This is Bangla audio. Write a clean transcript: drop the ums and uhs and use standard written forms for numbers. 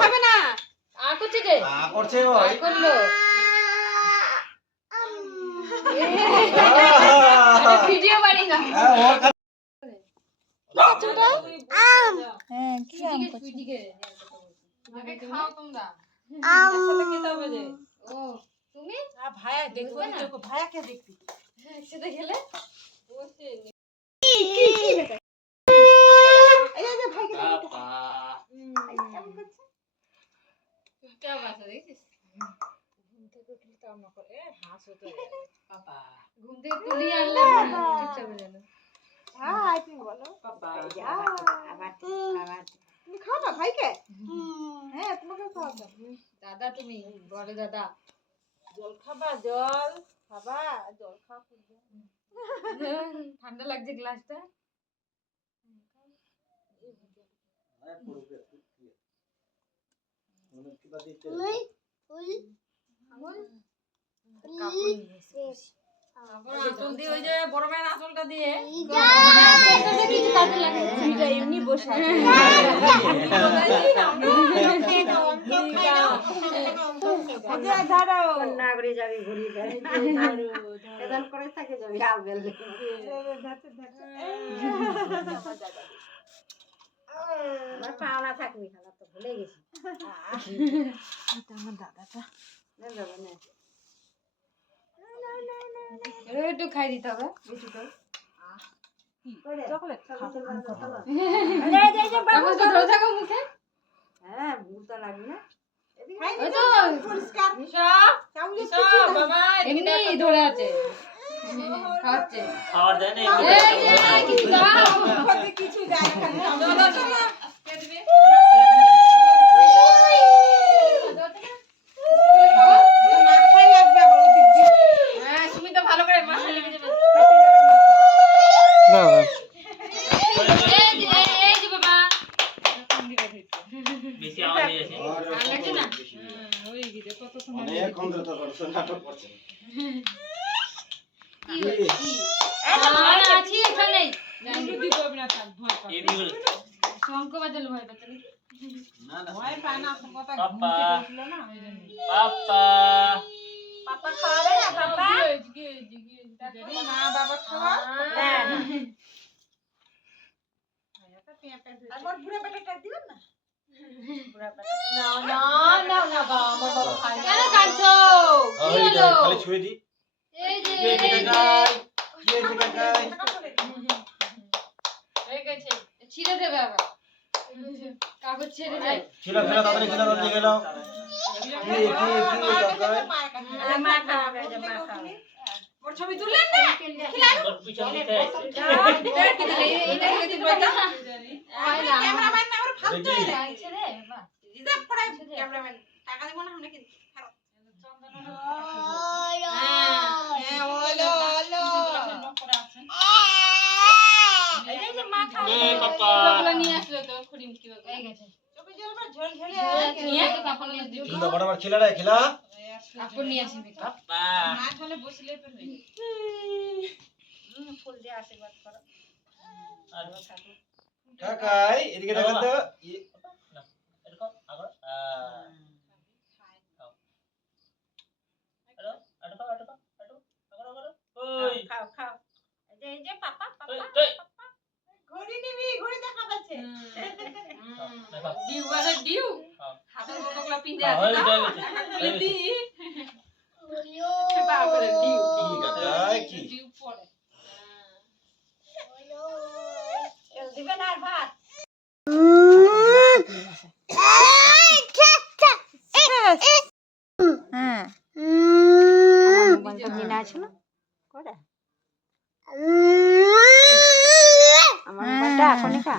খাবে না আর করছে যে করছে ওই করলো ভিডিও বানি না হ্যাঁ কি আম খাও তোমরা একসাথে খেতে হবে যে ও তুমি ভাইয়া দেখবো না ভাইয়াকে দেখবি একসাথে খেলে ঘুম থেকে তুলি আনলে চুপচাপ জানো তুমি বলো তুমি খাও না ভাইকে হ্যাঁ তোমাকে খাওয়াবো দাদা তুমি বড় দাদা জল খাবা জল খাবা জল খাও ঠান্ডা লাগছে গ্লাসটা আঁচল দিয়ে ওই যে বড় মায়ের আঁচলটা দিয়ে এমনি বসে পাওনা থাকবি খালা তো ভুলে গেছি আমার দাদাটা একটু খাই দিতে হবে বেশিটা চকলেট ধরে থাকো মুখে হ্যাঁ ভুলটা লাগবে না এমনি ধরে আছে খাচ্ছে খাওয়ার দেয় না কিছু যায় তুমি তো ভালো করে মাথা লেগে যাবে এই যে বাবা বেশি আওয়াজ হয়ে যাচ্ছে লাগছে না অনেকক্ষণ ধরে তো নাটক করছে আছি এখানে এই দিগুলো শঙ্খ বাজালো ভয় পাচ্ছে না না ভয় পায় না কথা পাপা ছিল না ওই জন্য পাপা পাপা খাওয়াবে না পাপা মা বাবা খাওয়া আর বুড়া বেটাটা দিবেন না না বাবা আমার বাবা খায় কেন কাঁদছো কি হলো খালি ছুঁয়ে দি এই যে এই যে কাকাই এই যে কাকাই হয়ে গেছে ছিঁড়ে দেবে আবার কাগজ ছেড়ে যায় খিলা খিলা তাড়াতাড়ি খিলা দিয়ে গেল কি কাকাই মা খাওয়াবে যে মা খাওয়াবে ওর ছবি তুললেন না তোর পিছন দিতে আছে এটা কি দিলে এটা কি দিলে বলতো হয় না ক্যামেরাম্যান না ওর ফালতু হয়ে যায় লাগছে রে বাবা রিজার্ভ করাই ক্যামেরাম্যান টাকা দেব না আমরা কি হ্যাঁ ওলো ওলো এই যে মা খাওয়া এ পাপা ওগুলো নিয়ে আসলো তো খুড়িম কি হয়ে গেছে চোখে জল আমার ঝোল ঝোলে নিয়ে পাপা নিয়ে দিবি কিন্তু বড় বড় খিলা রে খিলা আপন নিয়ে আসবি পাপা মা ঝোলে বসলে তো হই ফুল দিয়ে আশীর্বাদ করো কাকাই এদিকে দেখেন তো না এরকম আগর আরো আটকা আটকা আটকা আগর আগর ওই খাও খাও এই যে পাপা পাপা ওই ঘড়ি নিবি ঘড়ি দেখা যাচ্ছে দেখো ডিউ বারে ডিউ হ্যাঁ হাতের মতগুলো পিঁধে হ্যাঁ আছে হয়ে না যাবে তারপরে ডিউ কি কাকাই কি ডিউ পড়ে কেউ দিবে না আর ভাত হ্যাঁ মোবাইলটা কিনা আছে না করে আমার মোবাইলটা এখনই খা